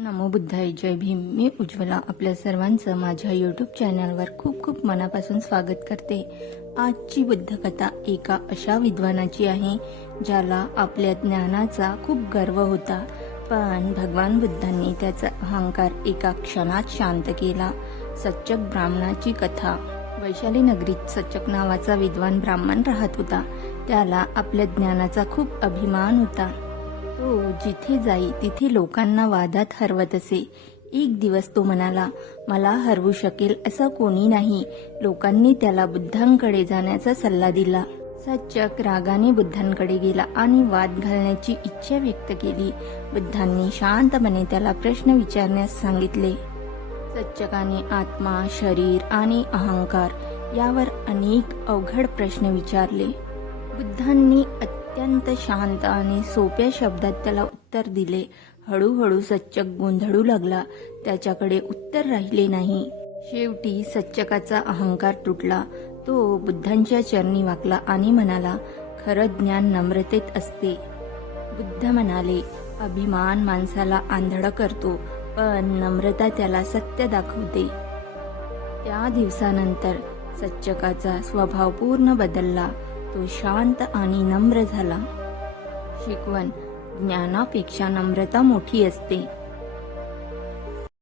नमो बुद्धाय, जय भीम. मी उज्ज्वला आपल्या सर्वांचं माझ्या यूट्यूब चॅनलवर खूप खूप मनापासून स्वागत करते. आजची बुद्ध कथा एका अशा विद्वानाची आहे ज्याला आपल्या ज्ञानाचा खूप गर्व होता, पण भगवान बुद्धांनी त्याचा अहंकार एका क्षणात शांत केला. सच्चक ब्राह्मणाची कथा. वैशाली नगरीत सच्चक नावाचा विद्वान ब्राह्मण राहत होता. त्याला आपल्या ज्ञानाचा खूप अभिमान होता. तो जिथे जाई तिथे लोकांना वादात हरवत असे. एक दिवस तो म्हणाला, मला हरवू शकेल असं कोणी नाही. लोकांनी त्याला बुद्धांकडे जाण्याचा सल्ला दिला. सच्चक रागाने बुद्धांकडे गेला आणि वाद घालण्याची इच्छा व्यक्त केली. बुद्धांनी शांतपणे त्याला प्रश्न विचारण्यास सांगितले. सच्चकाने आत्मा, शरीर आणि अहंकार यावर अनेक अवघड प्रश्न विचारले. बुद्धांनी अत्यंत शांत आणि सोप्या शब्दात त्याला उत्तर दिले. हळूहळू सच्चक गोंधळू लागला. त्याच्याकडे उत्तर राहिले नाही. शेवटी सच्चकाचा अहंकार तुटला. तो बुद्धांच्या चरणी वाकला आणि म्हणाला, खरं ज्ञान नम्रतेत असते. बुद्ध म्हणाले, अभिमान माणसाला आंधळ करतो, पण नम्रता त्याला सत्य दाखवते. त्या दिवसानंतर सच्चकाचा स्वभाव पूर्ण बदलला. तो शांत आणि नम्र झाला. शिकवण: ज्ञानापेक्षा नम्रता मोठी असते.